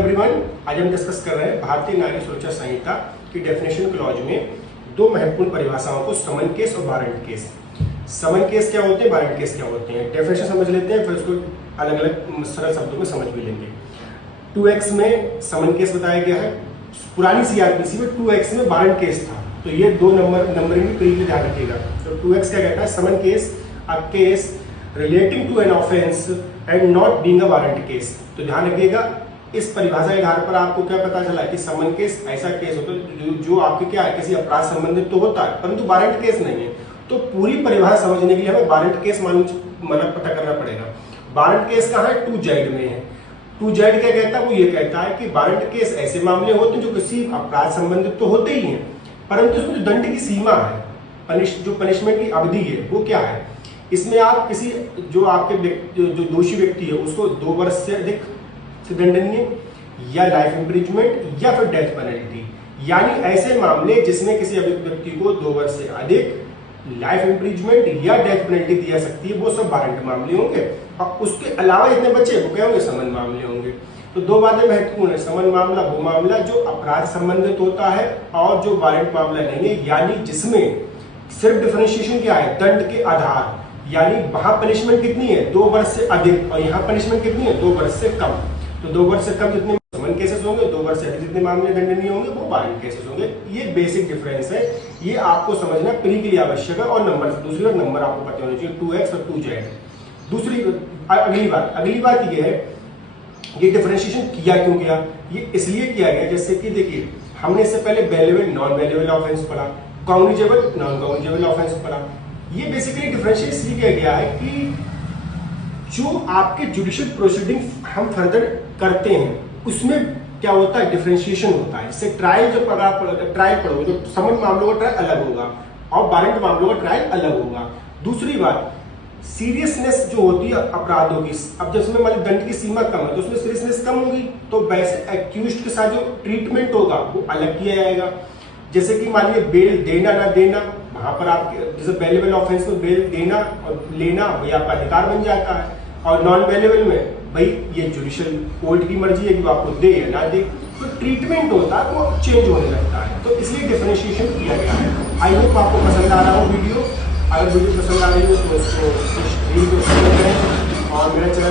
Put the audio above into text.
Everyone, आज हम discuss कर रहे हैं भारतीय नागरिक सुरक्षा संहिता की डेफिनेशन क्लॉज में दो महत्वपूर्ण परिभाषाओं को, समन केस और वारंट केस। समन केस क्या होते हैं, वारंट केस क्या होते हैं, डेफिनेशन समझ लेते हैं, फिर उसको अलग अलग सरल शब्दों में समझ भी लेंगे। 2x में समन केस बताया गया है, पुरानी सीआरपीसी में 2x में वारंट केस था, तो ये दो नंबरिंग भी प्रीवियसली ध्यान रखिएगा। तो 2x क्या कहता है, summons case a case relating to an offence and not being a warrant case. तो ध्यान रखिएगा, इस परिभाषा के आधार पर आपको क्या पता चला कि समन केस ऐसा केस होता है जो आपके क्या है, किसी अपराध संबंधित तो होता है परंतु वारंट केस नहीं है। तो पूरी परिभाषा समझने के लिए हमें वारंट केस मतलब पता करना पड़ेगा। वारंट केस कहाँ है, 2Z में है। 2Z क्या कहता है, वो ये कहता है कि वारंट केस ऐसे मामले होते हैं जो किसी अपराध संबंधित तो होते ही हैं, परंतु उसमें जो दंड की सीमा है, जो पनिशमेंट की अवधि है, वो क्या है, इसमें आप किसी जो आपके जो दोषी व्यक्ति है उसको 2 वर्ष से अधिक दंडनीय या लाइफ इम्प्रिजमेंट या फिर डेथ पेनल्टी, यानी ऐसे मामले जिसमें किसी व्यक्ति को 2 वर्ष से अधिक लाइफ इम्प्रिजमेंट या डेथ पेनल्टी दी जा सकती है, वो सब वारंट मामले होंगे। और उसके अलावा जितने बचे वो क्या होंगे, समन मामले होंगे। तो दो बातें महत्वपूर्ण है, समन मामला वो मामला जो अपराध संबंधित होता है और जो वारंट मामला नहीं है, यानी जिसमें सिर्फ डिफरेंशिएशन क्या है, दंड के आधार, यानी वहां पनिशमेंट कितनी है, 2 वर्ष से अधिक, और यहाँ पनिशमेंट कितनी है, 2 वर्ष से कम। तो 2 वर्ष से कम जितने समन केसेस होंगे, 2 वर्ष से अधिक जितने मामले दंडनीय होंगे वो वारंट केसेस होंगे। ये बेसिक डिफरेंस है, ये आपको समझना प्री के लिए आवश्यक है। और नंबर, दूसरी बात नंबर आपको पता होना चाहिए, 2x और 2z। दूसरी अगली बात ये है, ये डिफरेंशिएशन किया क्यों गया, ये इसलिए किया गया, जैसे कि देखिए हमने इससे पहले वेल्युएबल नॉन वेल्युएबल ऑफेंस पढ़ा, कॉग्निजेबल नॉन कॉग्निजेबल ऑफेंस पढ़ा। ये बेसिकली डिफरेंशिएट इसलिए किया गया है कि जो आपके जुडिशियल प्रोसीडिंग हम फर्दर करते हैं उसमें क्या होता है, डिफरेंशिएशन होता है। जैसे ट्रायल जब ट्रायल पढ़ोगे तो समन मामलों का ट्रायल अलग होगा और वारंट मामलों का ट्रायल अलग होगा। दूसरी बात, सीरियसनेस जो होती है अपराधों की, अब जब उसमें मतलब दंड की सीमा कम है तो उसमें सीरियसनेस कम होगी, तो वैसे एक्यूज्ड के साथ जो ट्रीटमेंट होगा वो अलग किया जाएगा। जैसे कि मान लीजिए बेल देना ना देना, वहां पर आप जैसे वेल्युएबल ऑफेंस में बेल देना और लेना वही आपका अधिकार बन जाता है, और नॉन वेल्युएबल में भाई ये जुडिशियल कोर्ट की मर्जी है कि वो आपको दे या ना दे, तो ट्रीटमेंट होता है वो चेंज होने लगता है। तो इसलिए डिफरेंशिएशन किया गया है। आई होप आपको पसंद आ रहा हो वीडियो। अगर वीडियो पसंद आ रही हो तो उसको शेयर करें और मेरा चैनल